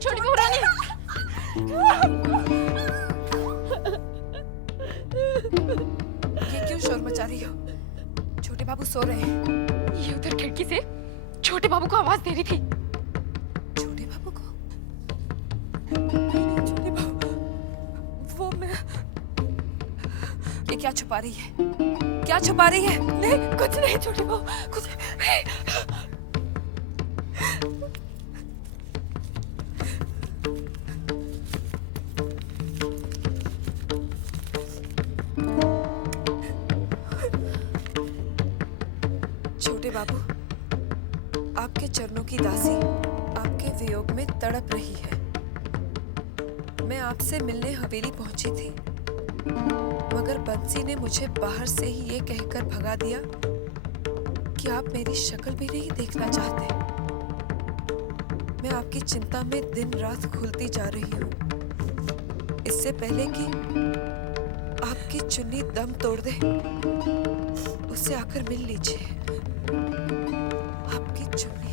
छोटी बहू रानी। ये क्यों शोर मचा रही हो? छोटे बाबू सो रहे हैं। ये उधर खिड़की से छोटे बाबू को आवाज दे रही थी। छोटे बाबू को? नहीं, छोटे बाबू, वो मैं। ये क्या छुपा रही है? क्या छुपा रही है? नहीं, कुछ नहीं छोटे बहू, कुछ नहीं। छोटे बाबू, आपके चरणों की दासी आपके वियोग में तड़प रही है। मैं आपसे मिलने हवेली पहुंची थी, मगर बंसी ने मुझे बाहर से ही ये कहकर भगा दिया कि आप मेरी शक्ल भी नहीं देखना चाहते। मैं आपकी चिंता में दिन रात घुलती जा रही हूँ। इससे पहले कि आपकी चुन्नी दम तोड़ दे, उससे आकर मिल लीजिए। आपकी चुन्नी।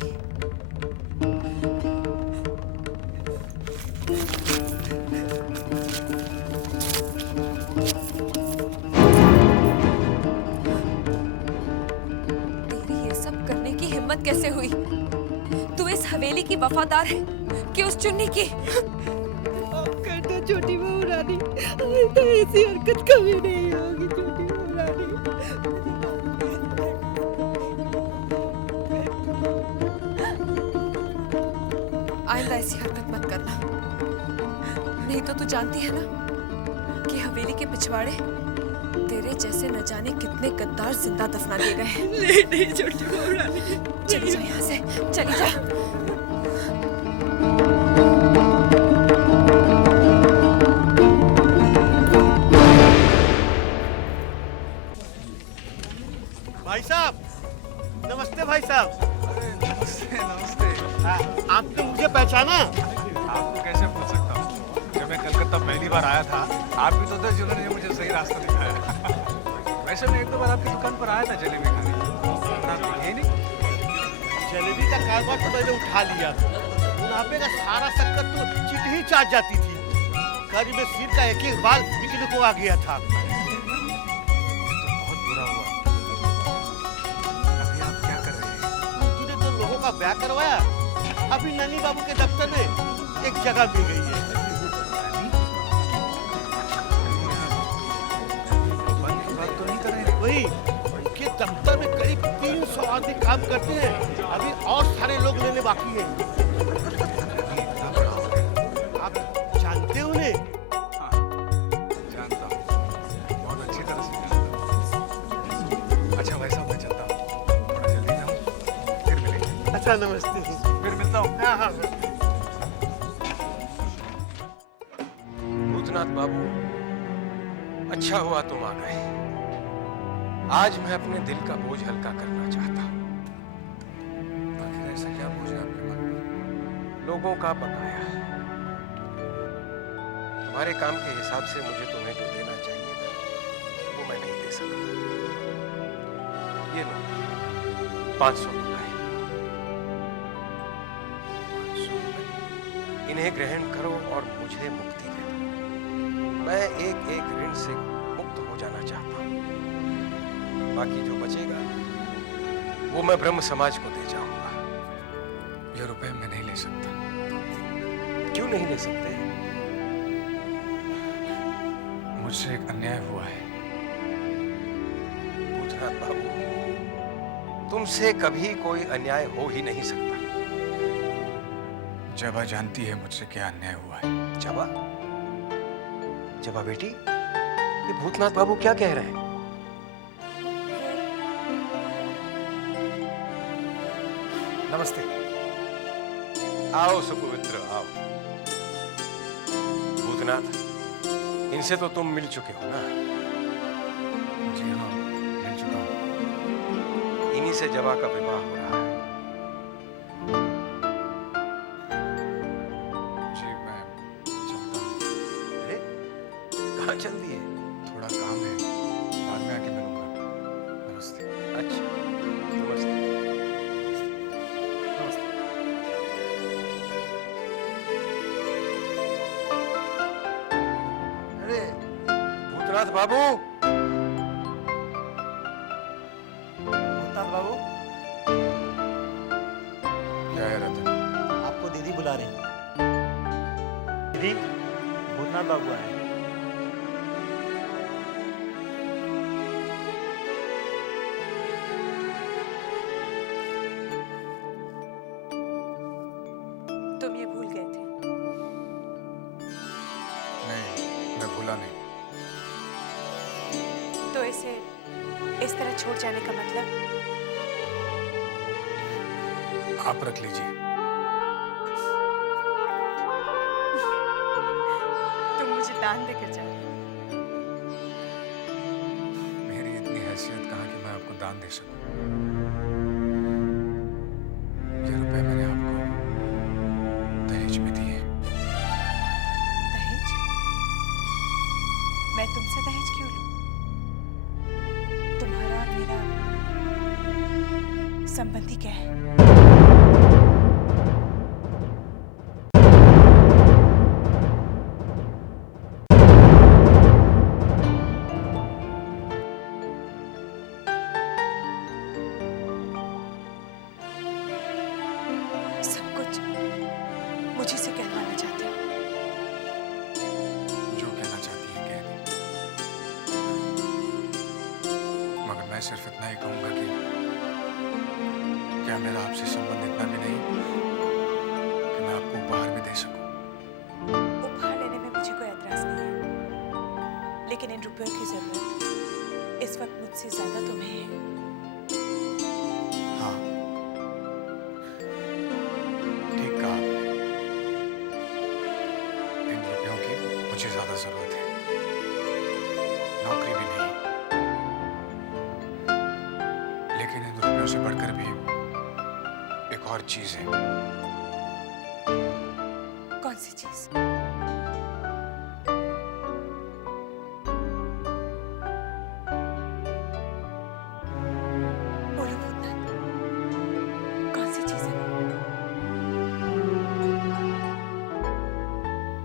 तेरी ये सब करने की हिम्मत कैसे हुई? तू इस हवेली की वफादार है कि उस चुन्नी की? कर दो छोटी बहू रानी, तो ऐसी हरकत कभी नहीं होगी छोटी बहू रानी। आइंदा ऐसी हरकत मत करना, नहीं तो तू जानती है ना कि हवेली के पिछवाड़े तेरे जैसे न जाने कितने गद्दार जिंदा दफना दिए गए हैं। नहीं नहीं छोटी बहू रानी, चली जा यहाँ से, चली जा। भाई साहब, नमस्ते भाई साहब। नमस्ते नमस्ते। आपने मुझे पहचाना? आपको कैसे पूछ सकता हूँ? जब मैं कलकत्ता पहली बार आया था, आप भी तो थे जिन्होंने मुझे सही रास्ता दिखाया। वैसे मैं एक दो बार आपकी दुकान पर आया था जलेबी खाने। ये नहीं, जलेबी का कारोबार तो मैंने उठा लिया। मुनाफे का सारा शक्कर तो चिट ही चाट जाती थी। कर्ज में सिर का एक एक बाल बिकने को आ गया था। बहुत बुरा हुआ। अभी आप क्या कर रहे हैं? तूने तो लोगों का ब्याह करवाया। अभी नन्ही बाबू के दफ्तर में एक जगह मिल गई है। बात तो नहीं कर रहे हैं? वही उनके दफ्तर में करीब 300 आदमी काम करते हैं। अभी और सारे लोग लेने बाकी हैं। आप जानते हैं उन्हें? हाँ, जानता हूँ, बहुत अच्छी तरह से जानता हूँ। अच्छा भाई साहब, मैं चलता हूँ, थोड़ा जल्दी जाऊँ, फिर मिलेंगे। अच्छा, नमस्ते। फिर मिलता हूँ। हाँ हाँ। भूतनाथ बाबू, अच्छा हुआ तुम आ गए। आज मैं अपने दिल का बोझ हल्का करना चाहता हूं। आखिर ऐसा क्या बोझ है आपके मन में? लोगों का बकाया। तुम्हारे काम के हिसाब से मुझे तुम्हें जो देना चाहिए था, वो मैं नहीं दे सका। ये लो, 500 रुपए। इन्हें ग्रहण करो और मुझे मुक्ति दे दो। मैं एक एक ऋण से मुक्त हो जाना चाहता हूं। बाकी जो बचेगा वो मैं ब्रह्म समाज को दे जाऊंगा। ये रुपए मैं नहीं ले सकता। क्यों नहीं ले सकते? मुझसे एक अन्याय हुआ है। भूतनाथ बाबू, तुमसे कभी कोई अन्याय हो ही नहीं सकता। जबा जानती है मुझसे क्या अन्याय हुआ है। जबा? जबा बेटी, ये भूतनाथ बाबू क्या कह रहे हैं? नमस्ते। आओ सुपवित्र, आओ। भूतनाथ, इनसे तो तुम मिल चुके हो ना? जी हाँ, मिल चुका हूँ। इन्हीं से जबा का विवाह हो रहा है। जी मैं चलता हूँ। अरे, कहाँ चल दिए? थोड़ा काम है, बाद में आके मिलूंगा। नमस्ते। अच्छा, नमस्ते। नमस्ते। भूतनाथ बाबू, भूतनाथ बाबू, क्या है रतन? आपको दीदी बुला रही हैं। दीदी, भूतनाथ बाबू आए हैं। तुम ये भूल गए थे। नहीं, मैं भूला नहीं। तो इसे इस तरह छोड़ जाने का मतलब? आप रख लीजिए। तुम मुझे दान देकर जा रहे हो। मेरी इतनी हैसियत कहाँ कि मैं आपको दान दे सकूं। ये रुपए मैंने आपको दहेज में दिए। दहेज? मैं तुमसे दहेज क्यों लूं? तुम्हारा और मेरा संबंधी क्या है? सब कुछ मुझे से कहवाना चाहते हो? जो कहना चाहती है कह दे। मगर मैं सिर्फ इतना ही कहूंगा कि क्या मेरा आपसे संबंध इतना भी नहीं कि मैं आपको उपहार भी दे सकूं। उपहार लेने में मुझे कोई एतराज नहीं है, लेकिन इन रुपयों की जरूरत इस वक्त मुझसे ज्यादा तुम्हें है। हाँ, ठीक कहा आपने। इन रुपयों की मुझे ज्यादा जरूरत है, नौकरी भी नहीं। लेकिन इन रुपयों से बढ़कर भी एक और चीज है। कौन सी चीज? बोलो भूतनाथ, कौन सी चीज है वो?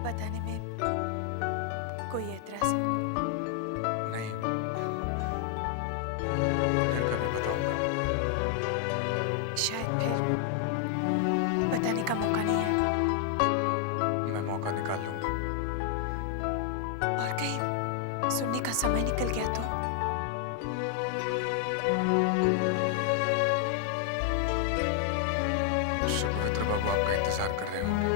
बताने में कोई एतराज है? नहीं, फिर कभी बताऊंगा। शायद फिर बताने का मौका नहीं है। मैं मौका निकाल लूंगा। और कहीं सुनने का समय निकल गया तो? सुपवित्र बाबू आपका इंतजार कर रहे होंगे।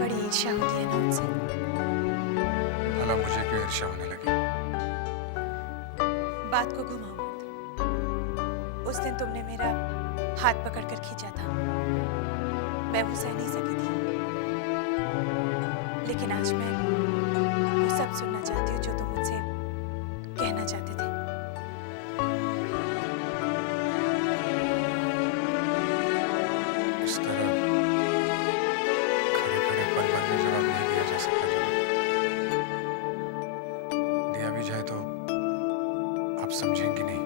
बड़ी ईर्ष्या होती है ना उनसे। भला मुझे क्यों ईर्ष्या होने लगी? बात को घुमाओ मत। उस दिन तुमने मेरा हाथ पकड़कर खींचा था, मैं वो सह नहीं सकी थी। लेकिन आज मैं वो सब सुनना चाहती हूँ जो तुम मुझसे कहना चाहते थे। इस तरह खड़े खड़े पल भर में जवाब नहीं दिया जा सकता। जवाब दिया भी जाए तो आप समझेंगे नहीं,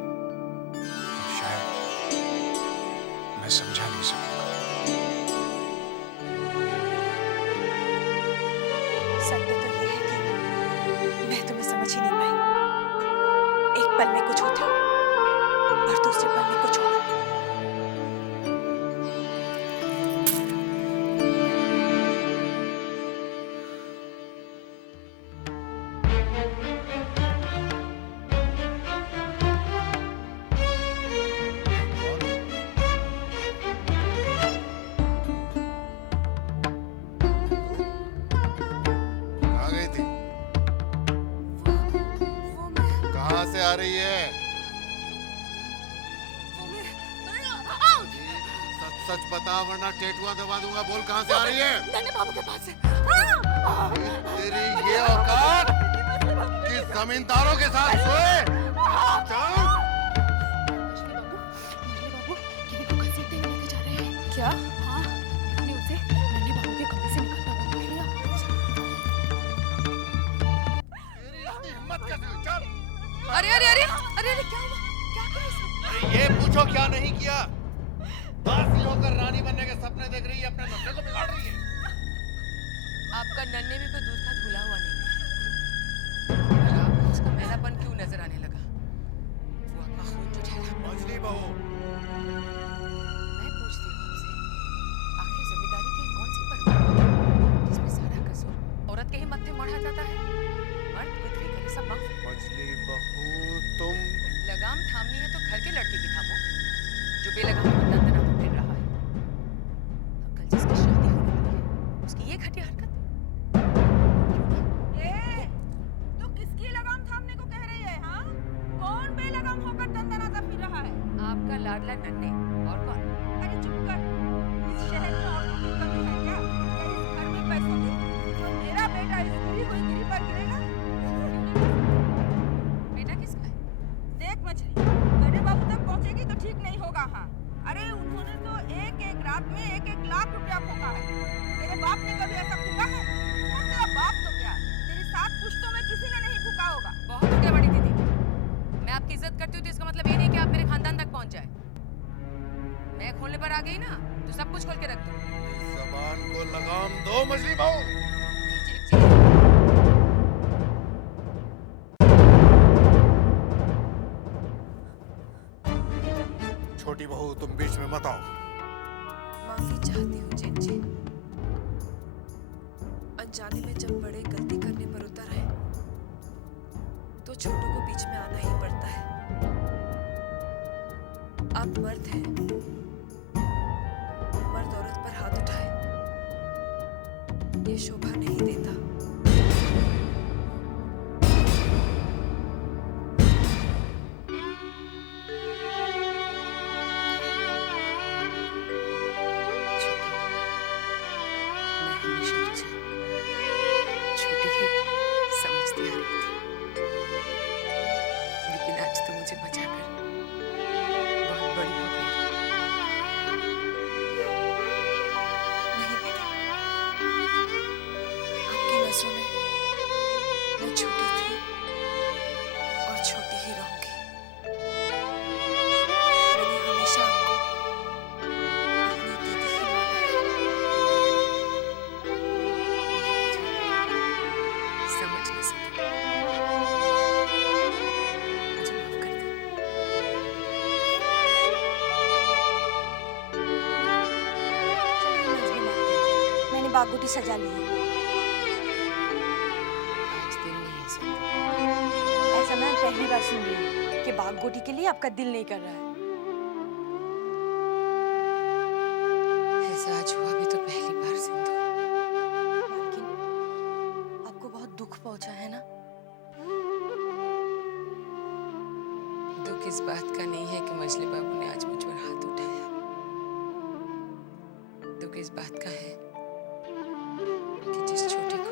और शायद मैं समझा नहीं सकूंगा। सत्य तो ये है कि मैं तुम्हें समझ ही नहीं पाई। एक पल में कुछ होते हो और दूसरे पल में कुछ और। कहाँ गई थी? कहाँ से आ रही है? सच सच बता वरना टेटुआ दबा दूंगा। बोल कहाँ से आ रही है? नन्हे बाबू के पास से। तेरी ये औकात कि जमींदारों के साथ सोए? चल। क्या? हाँ, हमने उसे नन्हे बाबू के कमरे से निकलता हुआ देख लिया। तेरी इतनी हिम्मत कैसे हुई? चल। अरे अरे अरे अरे अरे क्या हुआ? क्या किया इसने? अरे ये पूछो क्या नहीं किया? दासी होकर रानी बनने के सपने देख रही है, अपने नन्हे को बिगाड़ रही है। आपका नन्हे में कोई दूध का धुला हुआ नहीं है। उसका मैलापन क्यों नजर आने लगा? बुआ का खून जो ठहरा। मछली बहू, मैं पूछती हूँ आपसे, आखिर जिम्मेदारी की कौन सी परवाह जिसमें सारा कसूर औरत के ही मत्थे मढ़ा जाता है? मर्द कुछ भी करे सब माफ है। मछली बहू तुम लगाम थामनी है तो घर के लड़के की थामो, जो बेलगाम दंदना पर फिर रहा है। अब कल जिसकी शादी होने वाली है, उसकी ये घटिया हरकत। तू किसकी लगाम थामने को कह रही है? हाँ, कौन बेलगाम होकर दंदनाता फिर रहा है? आपका लाडला नन्हे, और कौन? अरे चुप कर। इस शहर में औरतों की कमी है क्या? या इस घर में पैसों की? जो मेरा बेटा इस गिरी हुई गिरी पर गिरेगा? बेटा किसका है? देख मछली, बड़े बाबू तक पहुंचेगी तो ठीक नहीं होगा। हाँ, अरे उन्होंने तो एक एक रात में 1-1 लाख रुपया फूका है। तेरे बाप ने कभी ऐसा फूका है? और तेरा बाप तो क्या, तेरी 7 पुश्तों में किसी ने नहीं फूका होगा। बहुत हो गया बड़ी दीदी। मैं आपकी इज्जत करती हूँ तो इसका मतलब ये नहीं कि आप मेरे खानदान तक पहुंच जाए। मैं खोलने पर आ गई ना तो सब कुछ खोल के रख दो। जबान को लगाम दो मछली बहू। छोटी बहू तुम बीच में मत आओ। माफी चाहती हूँ जेठ जी। अनजाने में जब बड़े गलती करने पर उतर आए तो छोटों को बीच में आना ही पड़ता है। आप मर्द हैं, मर्द औरत पर हाथ उठाए ये शोभा नहीं देता। मैं हमेशा तुझे छोटी ही समझती आ रही थी, लेकिन आज तो मुझे बचाकर बहुत बड़ी हो गई। नहीं दीदी, आपकी नजरों में मैं छोटी थी और छोटी ही रहूंगी। मैंने हमेशा आपको अपनी दीदी ही माना है। समझ नहीं सकी, मुझे माफ कर दे। मैंने बागोटी सजा ली है। आज दिल नहीं है सिंधु। ऐसा मैं पहली बार सुन रही हूँ कि बागोटी के लिए आपका दिल नहीं कर रहा है। ऐसा आज हुआ भी तो पहली बार सिंधु। मालकिन, आपको बहुत दुख पहुंचा है ना? दुख इस बात का नहीं है कि मछली बाबू ने आज मुझ पर हाथ उठाया। दुख इस बात का है कि जिस छोटे को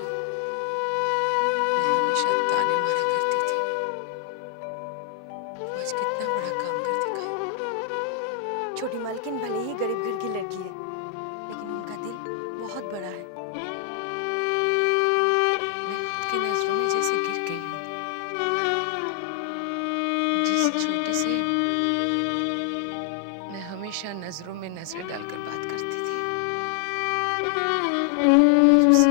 मैं हमेशा ताने मारा करती थी, वो आज कितना बड़ा काम कर दिखाया। छोटी मालकिन भले ही गरीब घर की लड़की है, लेकिन उनका दिल बहुत बड़ा है। मैं खुद की नजरों में जैसे गिर गई हूँ। जिस छोटे से मैं हमेशा नजरों में नजरें डालकर बात करती थी, आज उससे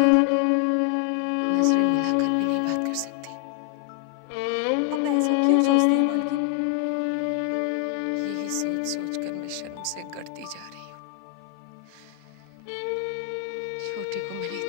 नजरें मिलाकर भी नहीं बात कर सकती। अब ऐसा क्यों सोचती हैं मालकिन? यही सोच सोच कर मैं शर्म से गड़ती जा रही हूँ। छोटी को मैंने